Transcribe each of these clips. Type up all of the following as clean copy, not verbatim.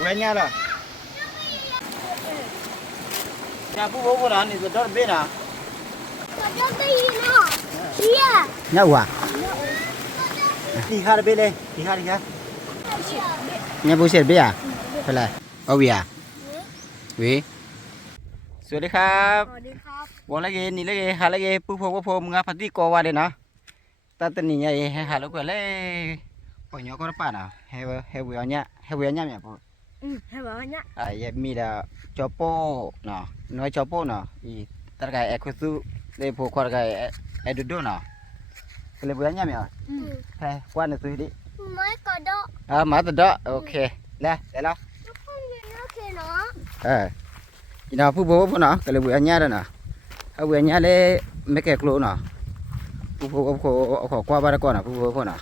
เวียนเนี่ยล่ะเนี่ยผู้บ่ผู้นั้นนี่จะโดนเบี้ยนะเนี่ยว่ะดีค่ะเบี้ยเลยดีค่ะเนี่ยผู้เสียเบี้ยเป็นไรเอาเบี้ยวิสวัสดีครับสวัสดีครับวันละเกนี่ละเกหาละเกผู้พงงาพัดที่กอว่าเด้นะตาตนี่ไงหาลูกก็เลยปอยก็ป่านะเวียเนี่ยเนี่ยพอให้บอกว่าเนี่ยมีแต่จอโป้เนาะน้อยจอโป้เนาะอีตระไกเอคุสุเลยพวกคนไกเอดูดูเนาะก็เลยเวียเนี่ยมั้ยใช่กว่านึกดูดิไม่ก็ดอมาตัวดอโอเคแล้วเดี๋ยวละทุกคนยังโอเคเนาะอีน่ะผู้บ่ผู้เนาะก็เลยเวียเนี่ยเนาะเอาเวียเนี่ยเลยไม่แก่กลัวเนาะผู้ขอกว่าบ้านก่อนนะผู้ผู้เนาะ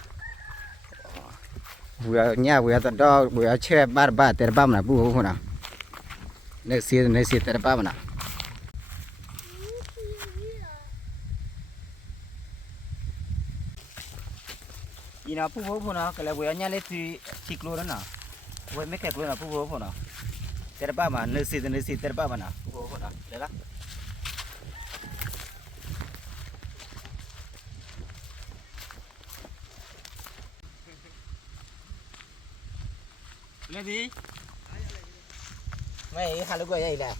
เวียเนี่ยเวียตัวดอเวียเชื่อบ้านแต่บ้านนะผู้ผู้เนาะในสีแต่บ้านนะอีน่ะผู้ผู้เนาะก็เลยเวียเนี่ยเลยที่กลัวนั่นน่ะเวียไม่แก่กลัวนะผู้ผู้เนาะแต่บ้านมาในสีแต่บ้านนะผู้ผู้เนาะเดี๋ยวละLady, mày halu gua ya ila.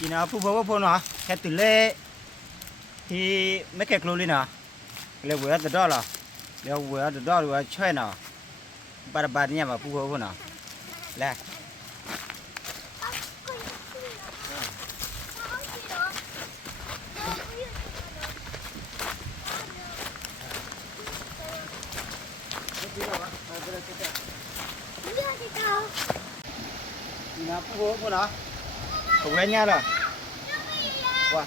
Ina pu bo na, ke tule thì mấy cái lô đi nè, lấy vừa từ đó là, lấy vừa từ đó vừa chơi nè, ba nha mà pu bo nè, lẹ. Ina pu bo na, วียนเนี่ยล่ะว้า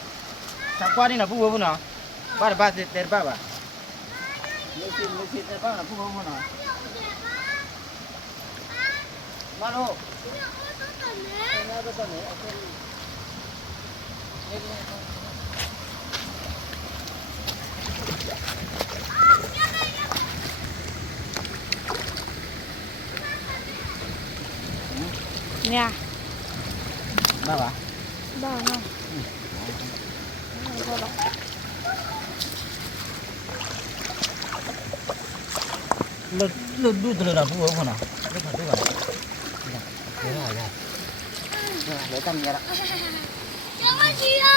ถ้ากว่านี่นะผู้บ่เนาะบ้านเต็ดบ้านไม่สิเต็ดบ้านนะผู้บ่เนาะมาโลเนี่ยก็ตอนนี้โอเคเนี่ยบ้าปะบ้าเนาะlu du tu lah buat apa nak? Lu kat tu kan? Ya. Lepas ni ada. Jangan dia.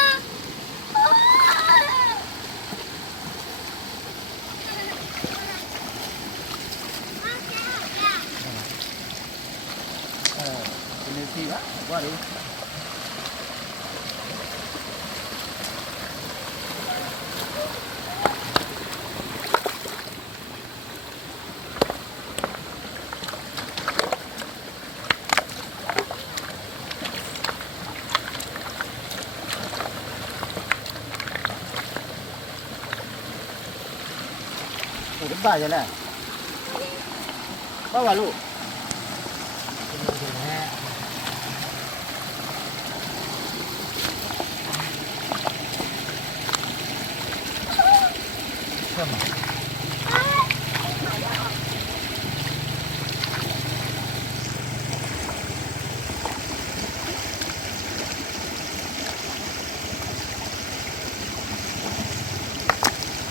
Ini sih lah, buat ni. Ba vậy nè, ba luôn.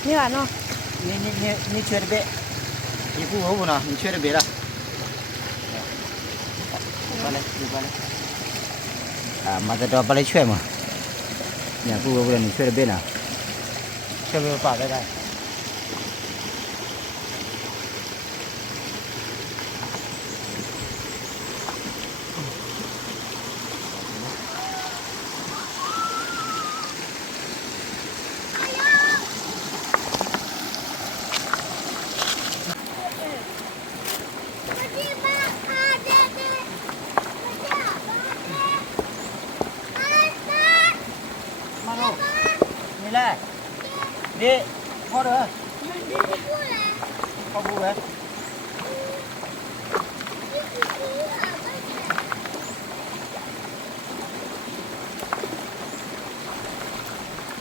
Ni là nó. Ni chơi bể, ibu hổ nào, ni chơi bể đó. Mà tao bao lấy chơi mà, nhà ibu hổ ni chơi bể nào, chơi bể bảo đây. Đi, có được. Có vui vậy.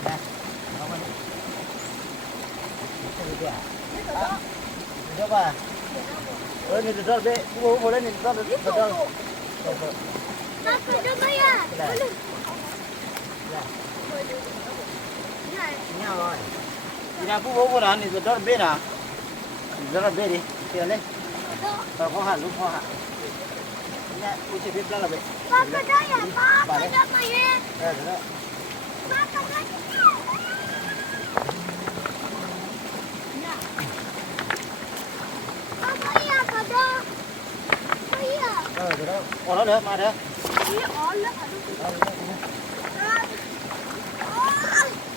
Nè, à được à này được rồi đấy bố lên này được rồi Nó phải đưa mấy à? nhau rồi đi nào bố nào này được rồi bên nào được rồi bên đi tiền lên có hẳn lúc có hẳn nè tôi chỉ biết đó là vậy Ba cái đó à? Ba cái đó mày nè. được rồi Ba cái đó. Ba cái à cái đó. Cái à. được rồi ở đó nữa mà đấy Cái ở lớp ở đâu?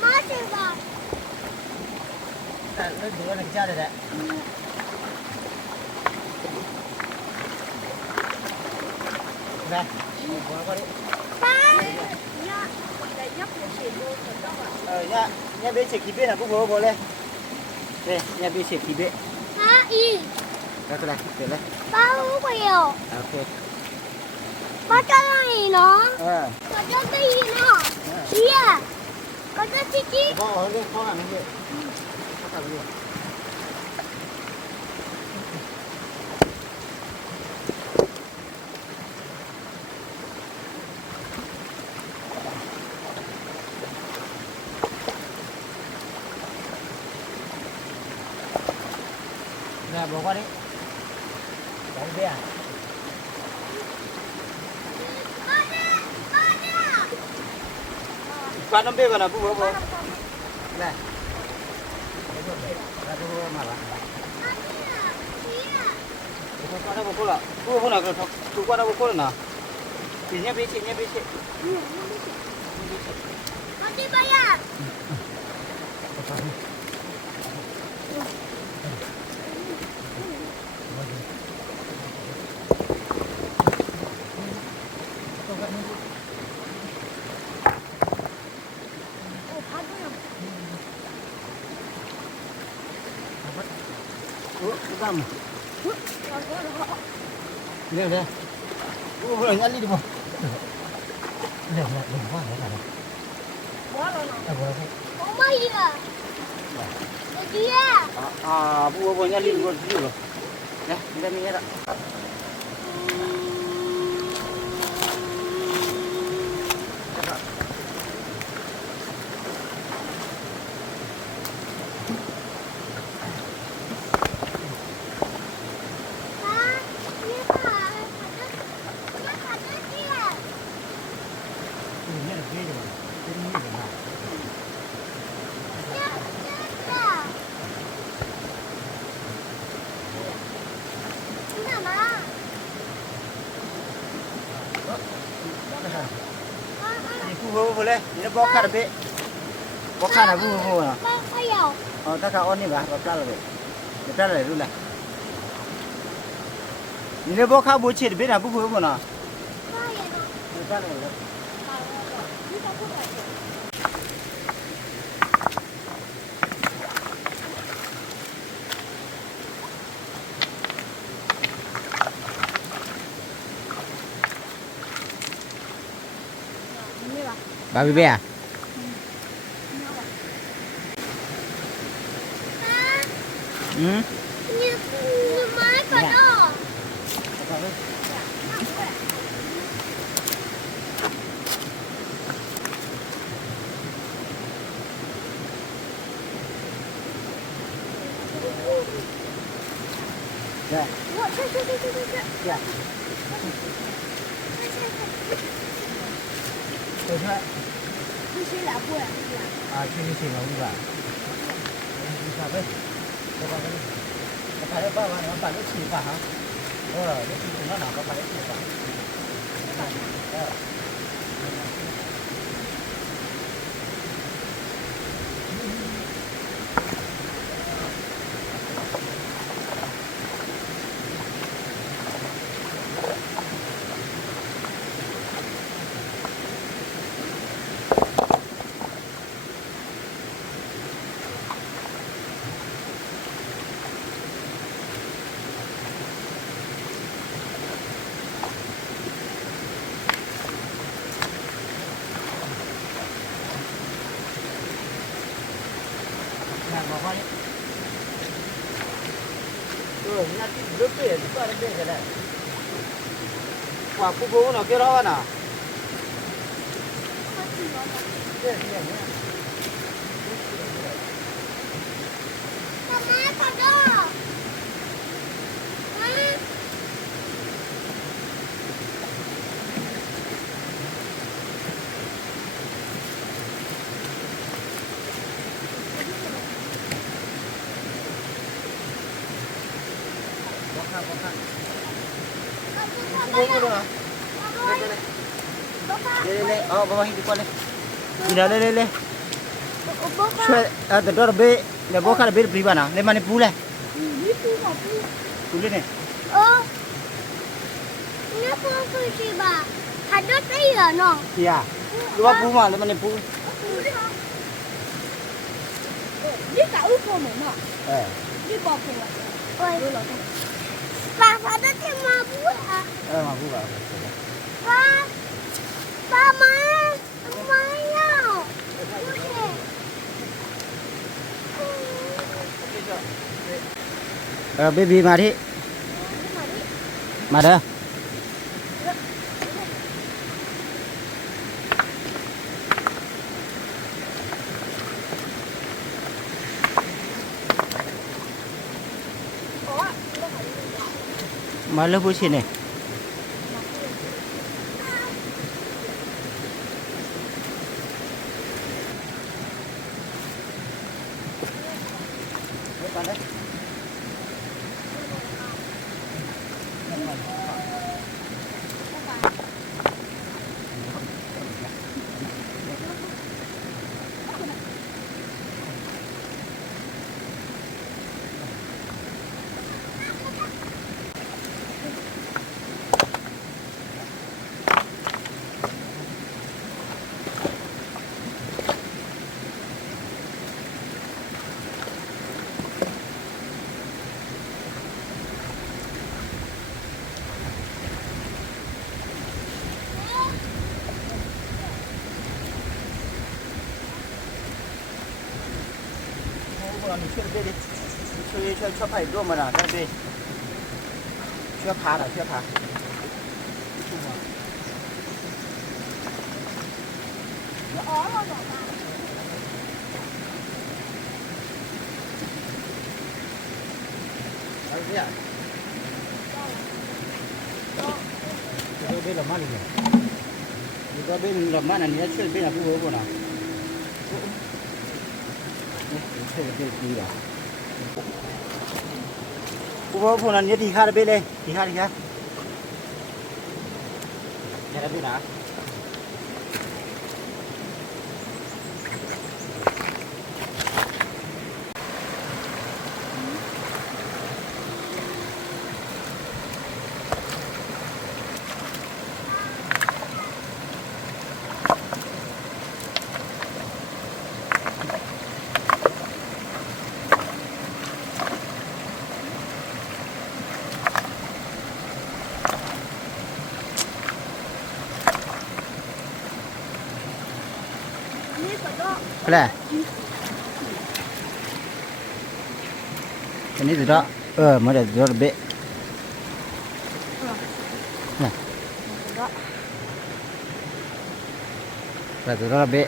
Má chơi vào. lên đứa này cha đây đấy này qua đi Ba. Nhá. Để nhấp cái gì luôn rồi đó à. nha bên chỉ biết là bố lên đây nha bên chỉ biết Hả y. cái này để lên Ba không hiểu. ok Ba cái này nó. ờ Có cho cái gì nó? Kia. Có cho chi chi. có lên có hẳn gì có hẳn gì nè bỏ qua đi đấy đi à qua năm bê vào nào bố này ra bố mà là qua đâu bố là bố nào cứ qua đâu bố là nào chỉ nhé biết Đi bay à? Vamos. Nè. Bố là nhăn đi được không? Đừng quá nữa là được. Quá rồi À, bố có mấy à? Cái kia. bố nhăn đi được rồi. Nè, đi ra mình nhé ạ. Bố lên, ini bó khát bê. Bó khát là bố nào. Ta cả on đi bà ra rồi. Ra rồi luôn là. Ini bó khát bố chết bê nào bố nào. Ra rồi. Bà bị bé à? Như máy cả đó. Dạ. Dạ. Tôi thôi. Đi xe là vui à? Chơi nó đi vào. Đi sao đây? Tôi vào đây. Nó phải đâu vào nó phải nó chỉ vào hả? Nó chỉ nó nào có phải nó chỉ vào. nhà đi rớt bể đi qua bể cái này quả phụ bố nó kia đó nào lên bawa ini qua lên đi nào lên lênช่วยแต่ตัวเบะเดี๋ยวบอกข้าเบะปรีบ้านะเลยมันปูเลยปูเลยเนี่ยเนี่ยปูคือสิบ่าหัดได้เหรอน้องเสียหรือว่าปูมาเลยมันปูนี่กะอุปโภคมั้งนี่บอกปูอ่ะโอ้ยป้าเขาจะทำมาปูอ่ะมาปูอ่ะป้ามาอ่ะเบบีมาที่มาเด้อมาเลิกพูดสิเนี่ยช่วยเบดิช่วยพายร่วมมาหน่อยได้เบช่วยพาหน่อยช่วยพาเอาเสียเบลมาเลยนี่ก็เบลมาอันนี้ช่วยเบลผู้รู้นะช่วยเบลดีอ่ะผู้รู้ผู้นั้นเนี่ยดีค่าเบลเลยดีค่าดีค่าเนี่ยเบลนะอะไรอันนี้สุดละมาเดี๋ยวเราเบะเนี่ยเราเบะ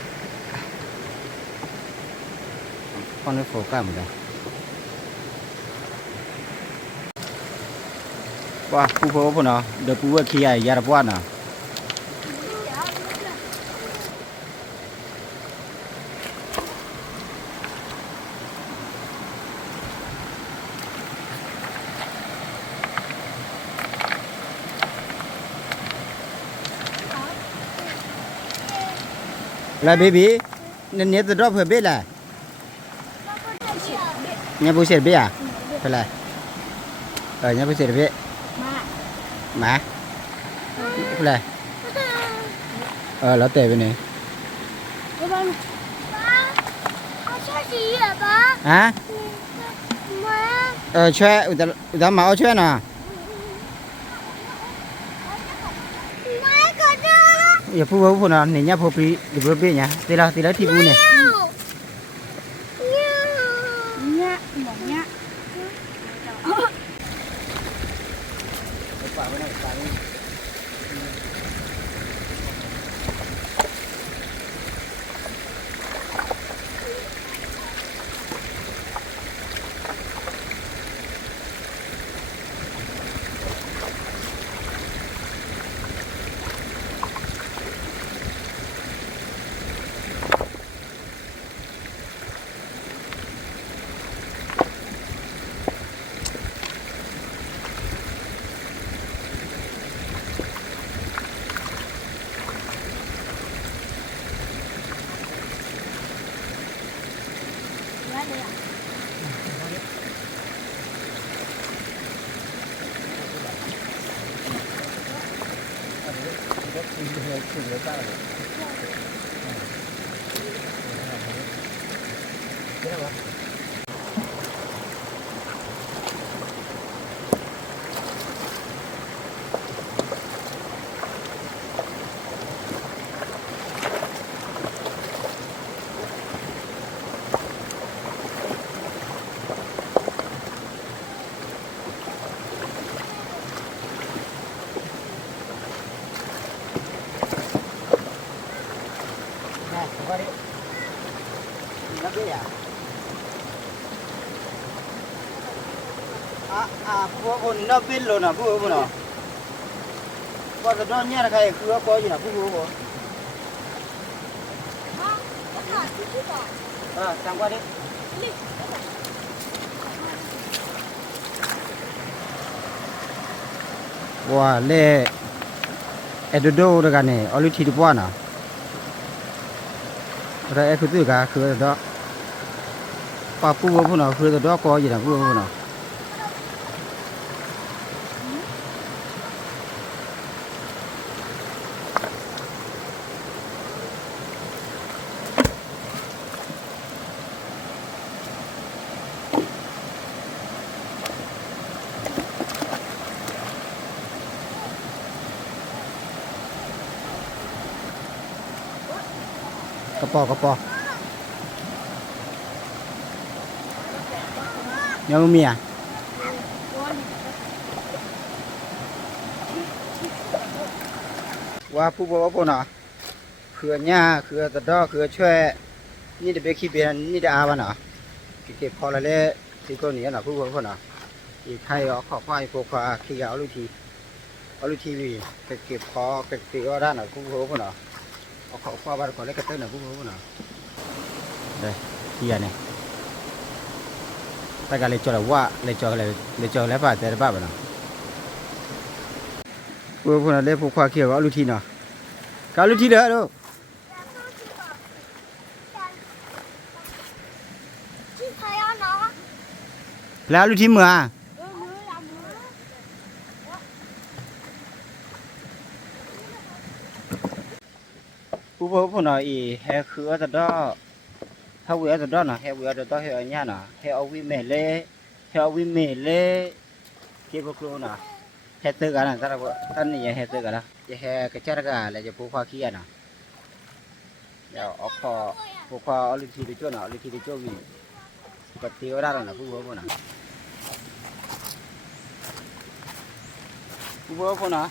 คนนี้โฟกัสหมดเลยว้าผู้พูดเนาะเดี๋ยวผู้ว่าขี้ใหญ่ยาระบ้านเนาะlà baby nên nhớ từ đó phải biết là nhà bố sẽ biết à phải là nhà bố sẽ biết má phải là nó tệ bên này hả chơi udah mau chơi nè ya pu pu na ni nya pu pri di bro be nya tila thi bu ne ฝากไว้หน่อยฝากไว้ พวกคนนับเป็นโลนะพวกคนน่ะว่าจะโดนเนี่ยใครคือว่าก็อยู่นะพวกคนจังหวะนี้ว่าเล่เอ็ดโดด้วยกันเนี่ยอลิทีดีกว่านะแต่เอ็ดคือตัวกันคือตัวป้าพวกคนน่ะคือตัวก็อยู่นะพวกคนน่ะกระป๋อยังมีอ่ะว่าผู้บอกว่าพวกน่ะคือเนี่ยคือตะดอคือช่วยนี่เด็กขี้เบียนนี่เด็กอาวันน่ะเก็บพอละเล่ที่คนนี้น่ะผู้บอกพวกน่ะอีกใครเอาขอควายพวกควายขี้เอาลูกทีวีเก็บพอเก็บตีว่าด้านน่ะผู้บอกพวกน่ะเอาขอควายบ้านก่อนเล็กกระเต้นน่ะผู้บอกพวกน่ะđây kia này ta cả lấy cho là quá lấy cho lấy phải để bảo nào vừa là lấy phục khoa kia có luthi nào có luthi nữa đâu là luthi mưa à phụ nào ý hè khứa thật đó heo vừa rồi đó nè heo vừa rồi đó heo nhá nè heo vi mè lê kia bốc luôn nè heo tư cả nè ta đâu ta này heo tư cả nè heo cái chả cả là cho bố khoa kia nè giờ ốc kho bố khoa lì xì đi chỗ nào lì xì đi chỗ gì bật tiêu ra rồi nè bố nè bố nè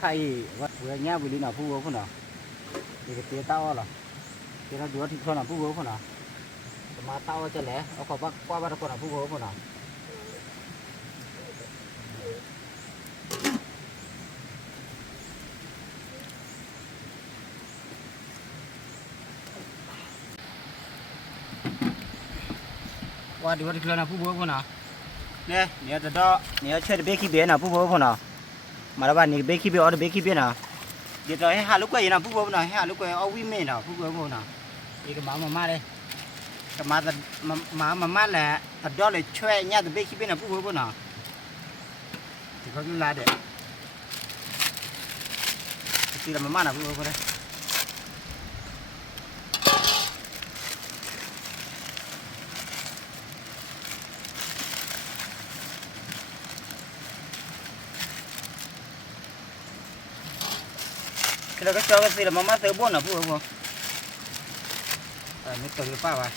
khay vật vừa nhá vừa đi nào bố nè thì cái tiêu tao là cái nó đuổi thì thôi nè bố nè mà tao cho lẽ ở khỏi qua ba con là phù hợp nào qua đi là phù hợp nào nè nhớ từ đó nhớ chơi bé khi bé nào phù hợp nào mà các bạn nhìn bé khi bé ở bé khi bé nào giờ rồi hai lúc quay nào phù hợp nào hai lúc quay ở vi mê nào phù hợp nào đi cái máu mà đây cái mà là thật đó là chơi nha từ bên kia bên nào cũng vui nào thì có là để thì là mà nào cũng vui đấy cái đó cái cho cái gì là mà tới bốn là vui không mới tới được bao à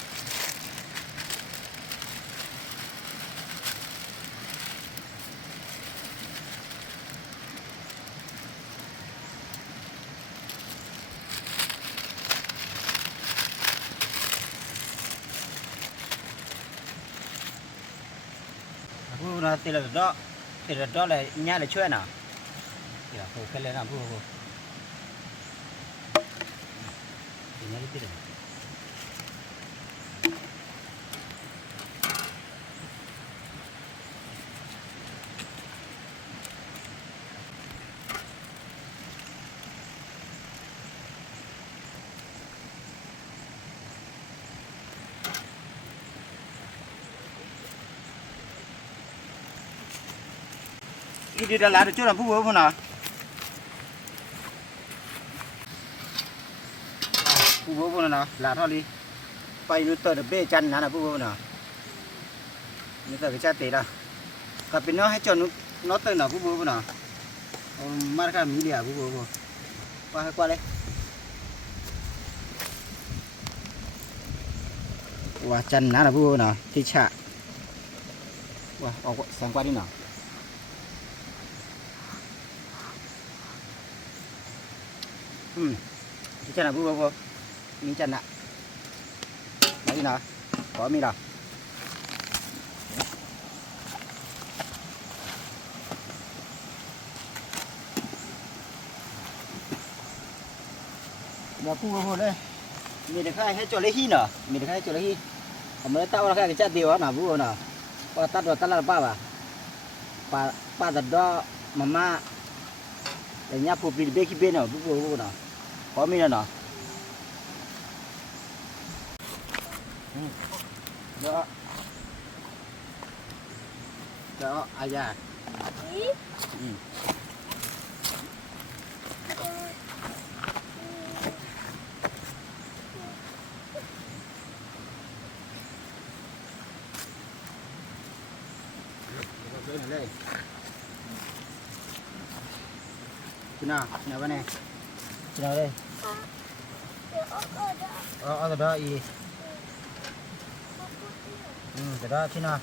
ဘူးနော်တေတော့လေညလေချွဲနော်ဒီဟိုခက်လဲနော်ဘူးဒီညလေးတည်တယ်ဒီတလာကျွတ်ဘူးဘူးနော်ဘူးနော်လာထော်လီไปรู้ตัวเบ้จันนะဘူးနော်นี่แต่ก็จะเตะละก็เป็นน้อให้จนน้อเตะหน่อဘူးနော်มาร์กมีเดียဘူးว่าให้กว่าเลยว่าจันนะဘူးနော်ที่ฉะว่าออกแสงกว่าดิเนาะที่จันนะဘူးมีจันนะมาดิเนาะขอมีเนาะเดี๋ยวพูดเลยมีแต่ใครให้จอดเลยฮีเนาะมีแต่ใครให้จอดเลยฮีผมไม่ได้ตั้งว่าใครจะเดียวนะพูดเนาะพอตัดละป้าป้าตัดดอมาม่าแต่เนี้ยผูกปีเบคิเบเนาะพูดเนาะขอมีเนาะเดี๋ยวอายาเลยกินน่ะเนี่ยวันนี้กินเอาเลยเอาแต่ดออีแต่ดอกินน่ะ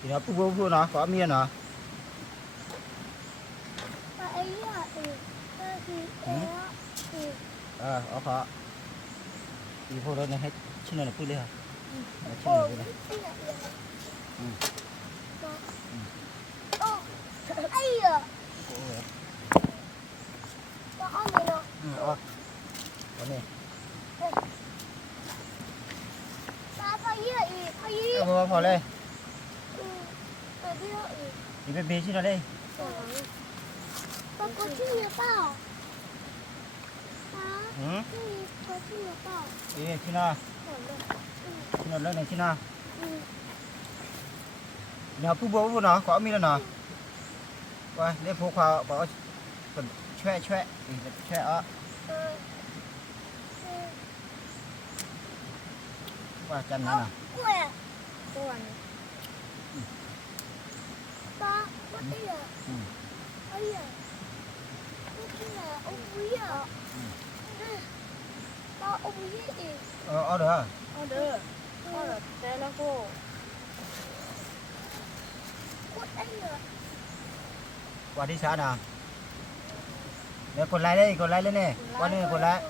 กินเอาพูดเนาะขอมีเนาะเอาขออีพูดแล้วเนี่ยให้ชิ้นหน่อยพูดเลยค่ะชิ้นหน่อยพูดเลย哎呀！我好没了。วันนี้他พอเลย他你ไปเบชิ้นเลย爸过去也抱。啊？过去也抱。ชิ้นน่ะเลิกหนึ่งชิ้นน่ะเนี่ยพูดเนาะขอมีแล้วเนาะว่าเรียกพวกเขาบอกว่าช่วยว่าจันนั่นน่ะ爸，我哎呀，哎呀，我天啊，我不要。爸，我不要。เอาเด้อได้แล้วก็我哎呀。ว่าที่ช้าน่ะเดี๋ยวกดไลค์เลยเนี่ยว่านี่กดไลค์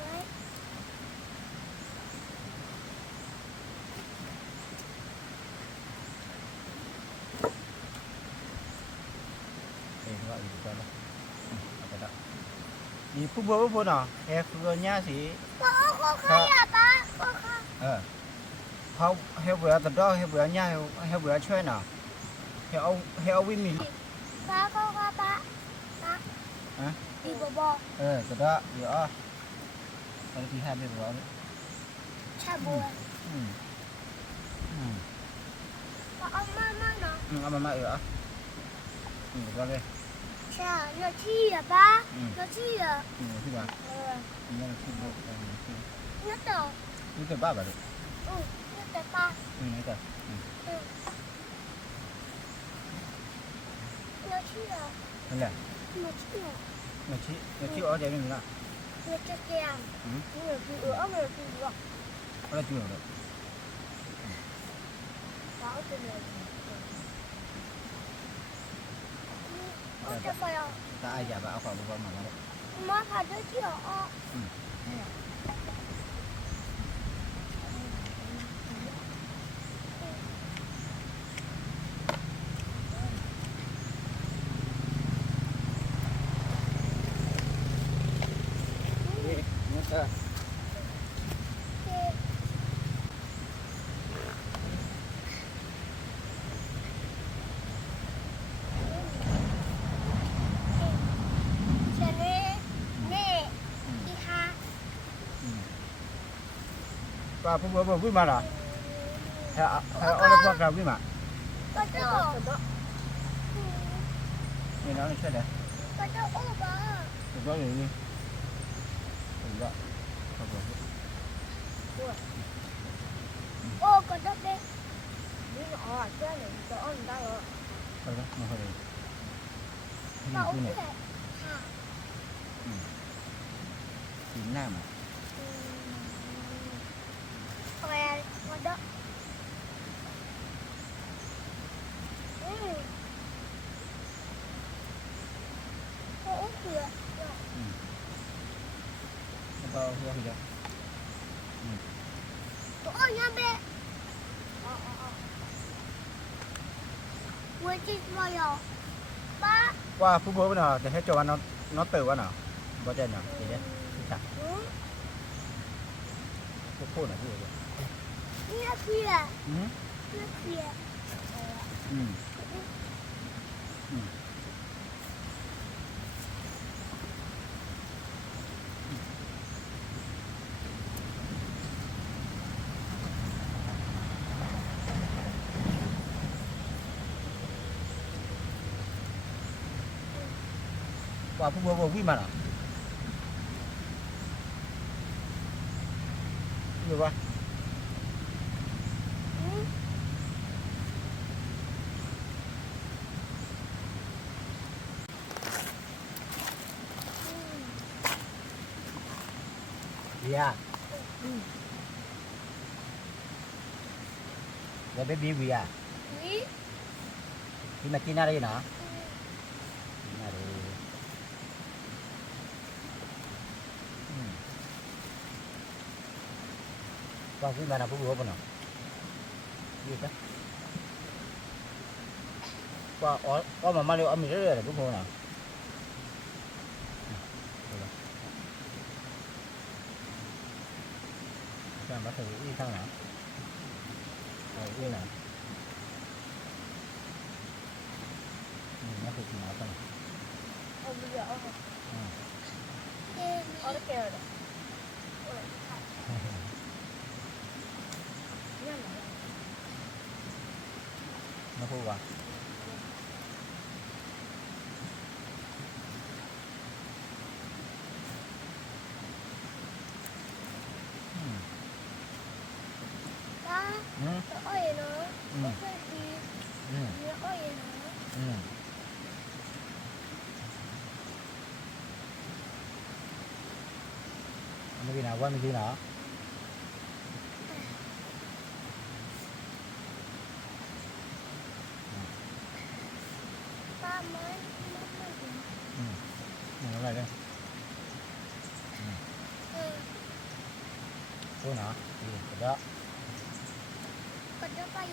นี่พูดเนาะเฮ้ยคือเนี่ยสิเขาป้าเขาเฮ้ยเบื่อแต่ดอกเฮ้ยเบื่อเนี่ยเฮ้ยเบื่อช่วยเนาะเฮ้ยเอาวิ่งมีป้าดีบ่แต่ดอกเดี๋ยวบางทีให้ไม่บอกชาบัวเอามาเนาะเอามาเหรอก็เลยใช่เนื้อที่อ่ะป้าเนื้อที่อ่ะที่บ้านนี่ที่บ้านเนื้อต่อนี่แต่บ้าแบบนี้เนื้อแต่ป้านี่แต่เนื้อที่อ่ะนั่นแหละเนื้อที่อ๋อใจไม่มีละเนื้อจะแกงเนื้อที่เอาเนื้อที่อ่ะอะไรจุ่มเลยเอาตัวเนื้อจะไปอ่ะถ้าไอ้ยาบ้าเอาของบ้านมาแล้วมาผ่านด้วยที่อ่ะ qua phụ bố vui mà là hay ở đây qua cả vui mà có choนี่น้องนี่ใช่ไหม có cho ô bà ถูกต้องอย่างนี้ถูกต้องถูกต้อง ô có cho đây đi nhỏ chứ này cho ăn ta rồi ถูกต้องมาเลย mà นี่ uống เนี่ย thế กินหน้ามา rồi mà đó có uống kìa แล้วก็หัวหิน có ăn nha bé quên chị bao giờ ba ว่าผู้บริหารจะให้จวนน้องเติร์ว่าหนอบ่ใจหนอทีนี้ที่จัก พูดหน่อยพูดเลย นี่คืออะ อืม นี่คืออะ อืมอืมว่าผู้บริหารวิ่งมาหรอหรือว่า Via. The baby Via. Ni Di makina rin na. Nari. Kau pun mana pun apa na? Gitu. Kau mama lihat ambil dia ada pun na. Xem bắt thử đi sang nào. Đi nào. Nó thử nào coi. bây giờ ở đây kìa Nó phù vào. nó ơi nó cái gì nó ơi nó Nó đi nào qua mình đi nào. ba mới Nó lại đây. Cô nào? Đi, đó. còn cho bay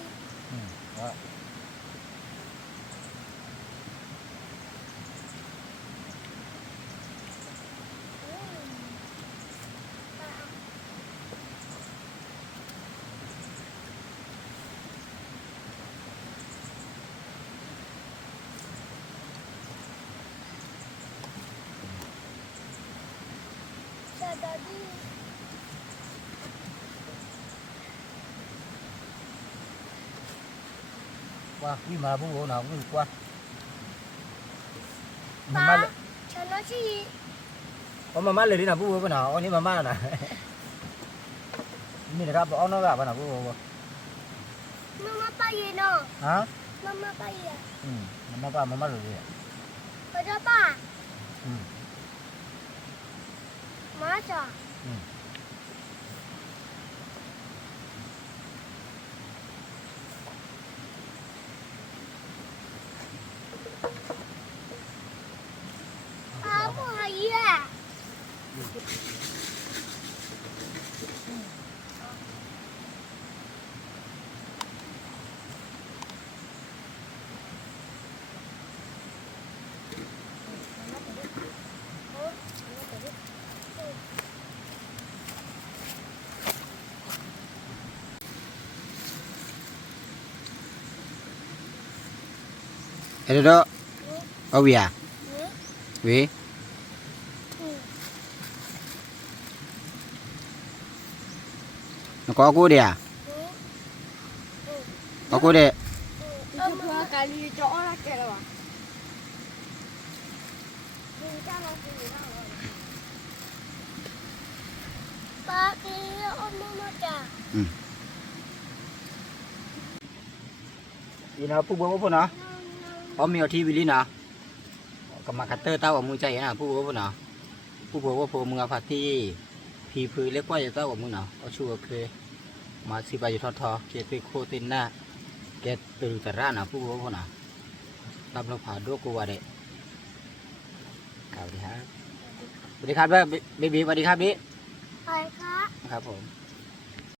Đó. sao đó đi Qua, đi mà bố nào cũng qua. ba Mama, cho nó gì mama lấy đi nào bố nào, ông đi mama nào. Mình gặp ông nó gặp nào bố. mama bay gì nó Hả? mama bay gì Mama rồi gì? có cho ba Ừ. má cho Apa ya? Ada dok. Oh iya. Wih. có cô đẻ có cô đẻ cái gì chỗ là kẹo à ba cái ôm nó chả gì nào phụ bố phụ nó có miêu thi vì nào cầm mặt cắt tơ tao ở mũi chạy nào phụ bố nào phụ bố phụมึงเอาผัดที่พีพื้นเล็กกว่าจะเต้าของมึงเนาะเอาชัวร์เคมาสิบายทอดทอเกตไปโคตินหน้าเกตตื่นแต่ร้านนะผู้ว่าน่ะรับเราผ่าด้วยกูว่าเด็กสวัสดีครับสวัสดีครับเบบีสวัสดีครับบิ๊ ไปครับ ครับผม